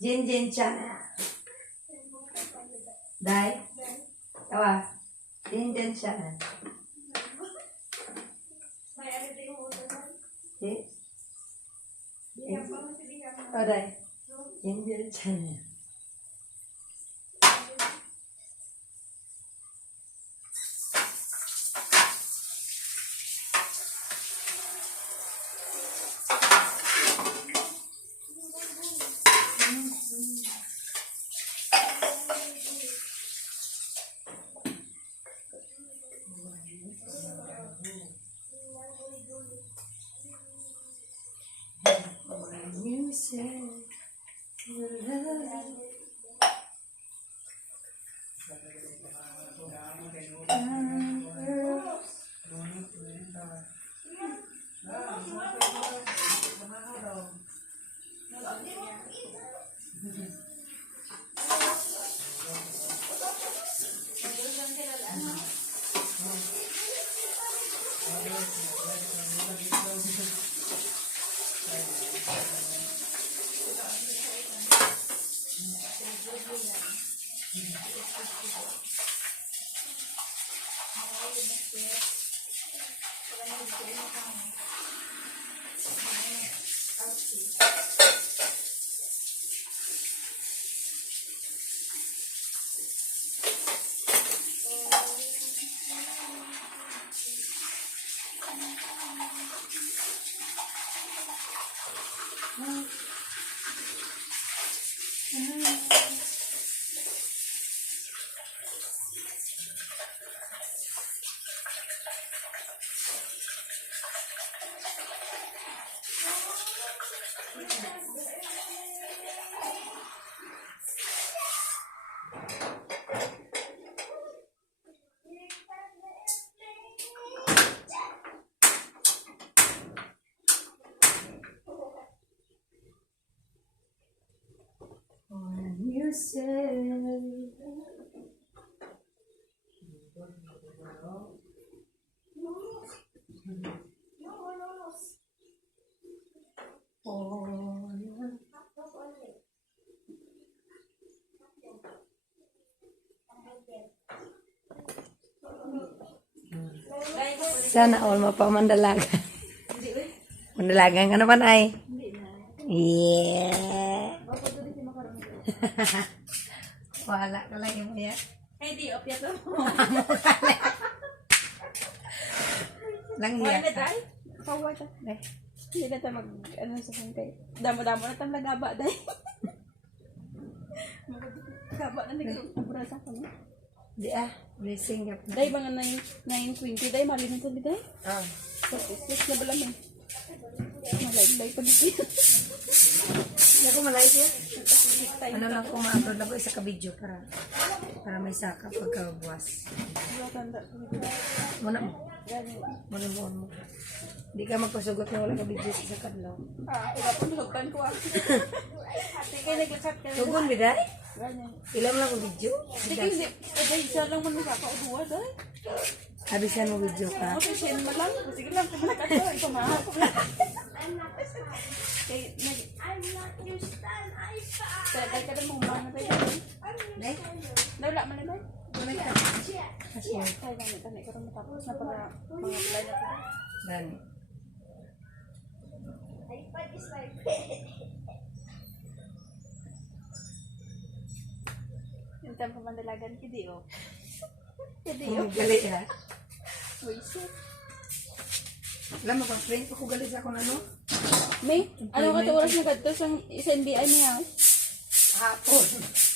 Jin Jin Channel. Dai. Tawa. Jin Jin Channel. Eh? Oh, dai. Jin Jin Channel. You said sana all mapamandalagan. Mandalagan ka naman ay. Yeah. Wala ka lang yung ya. Hey, di opya to. Lang Wala iya. dai. Kawa ta. Hindi na tayo mag ano sa kay. Damo-damo na tang nagaba dai. Gaba na nagkubra sa kanya. Di blessing ka. Dai mga 920 dai malinis sa dai. Ah. Tapos na bala mo. Malay pa dito. Ako malay siya. Ano lang kung ma-upload lang ko isa ka video para may saka pagkabuwas. Muna mo. Muna mo. Hindi ka magpasugot na wala ka video sa kadlaw. Ikaw po nilugtan ko Ate kayo nag-chat ka. Tugon biday? Ganyan. Ilam lang ko video? Hindi. Dahil isa lang man nakakauduwa dahil. Abisan mo video ka? Ako sa mo lang. Sige lang. Kung nakato. Ikaw mahapok lang. I'm not your stand. I saw. Dahil ka lang mong mga tayo. Day? Wala man na dahil. Wala ka? Asya. Ay, ganit. Tanay ko rin matapos na para mga play na tayo. Dani. iPad is my yung tempo mandalagan, hindi oh. Hindi oh. Gali ha? Wasted. Alam mo kung friend ko gali sa akong ano? May, ano ka to oras na kadto sa NBI niya? Hapon.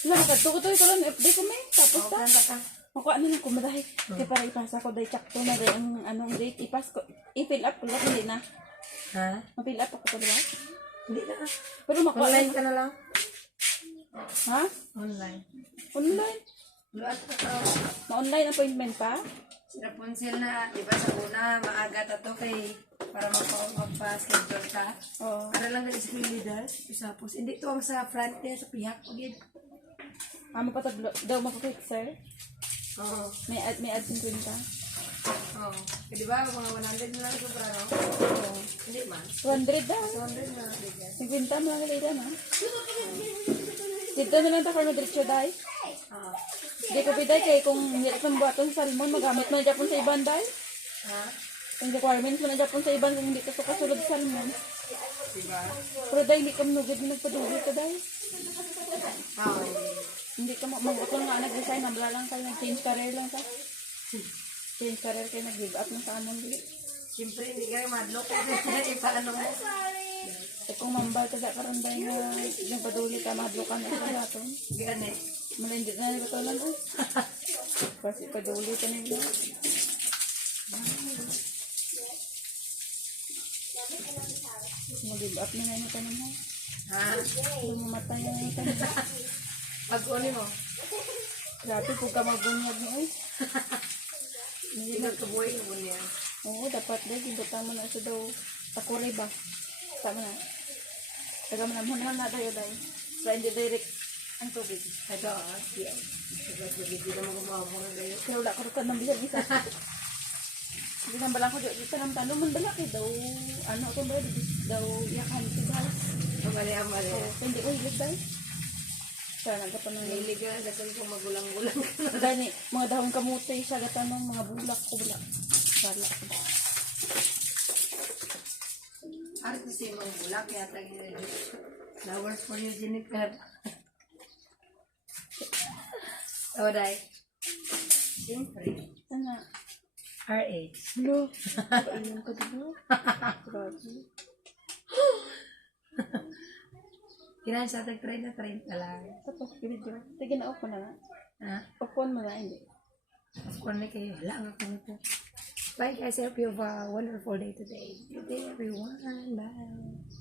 Wala ka kadto ko to, ito lang FD ko may. Tapos ta. Kanta ka. Makuha nila ko madahi. Kaya para ipasa ko dahil tsakto na dahil ang anong date. Ipas ko, i-fill up ko lang, hindi na. Ha? Ma-fill up ako to, diba? Hindi na. Pero makuha Online na. ka na lang. Ha? Online. Online? Luat ka ka. Ma-online appointment pa? Rapunzel na, di ba sa una, maaga ta to kay para magpa-schedule ka. Oo. Para lang nag-screen leader. Tapos, hindi to ang sa front niya, sa piyak. Pagid. Mapatag daw makakik, sir? Oo. May ad 50? Oo. Eh, di ba, mga 100 na lang sobra, no? Oo. Hindi man. 200 daw. 200 na lang bigyan. 50 mga kalita na. Dito na lang ta karon diretso dai. Ah. Di ko biday kay kung hirap ng buhaton sa salmon, magamit man Japon sa iban dai. Ha? Ang requirements mo na Japon sa iban kung hindi ka kasulod sa salmon. Diba? Pero dai hindi ka manugid mo nagpaduli ka dai. Ah, Hindi ka mag-utol nga nag-resign, nabla lang kayo, nag-change career lang ka. Change career kayo, nag-give up na sa anong dili. siyempre, hindi kayo madlok. Ipaano mo? Eh kung mambal ka da karon dai nga nagpaduli ka, madlo ka na sa buhaton. Gani. Malindi na nila lang eh. Kasi paduli ka nila. Mag-give up na nga yung tanong mo. Ha? Kung mamatay na yung tanong mo. Pag-uni mo. Grabe po ka magbunyag mo eh. Hindi na kabuhay mo niya. Oo, dapat din. Hindutan mo na siya daw. Takuri ba? Tama na. Taga mo na. Muna na tayo dahil. Sa hindi direct ang tubig. Ito ah. Hindi na mo gumawa kayo. Pero wala ko rin ng bilang isa. Hindi nang balang ko dito ng tanong. Mandala kayo daw. Ano ito ba? Daw yakan si guys. Amali. Oo, hindi ko hilig dahil. Kaya nagkatanong nila. Nailig ka. Dasan ko magulang-gulang ka. Gani, mga dahon kamote siya gatanong mga bulak ko bulak. Bala ko. Arte si mga bulak. Yata flowers for you, Jennifer. O, Day. Siyempre. Ano? RH. Hello. Kailan ka dito? Grabe. Kailangan sa ating try ka lang. Tapos, video. Sige na, off mo na nga. Ha? Off mo na, hindi. Kung na kayo, wala nga kung ito. Bye guys, I hope you have a wonderful day today. Good day everyone. Bye.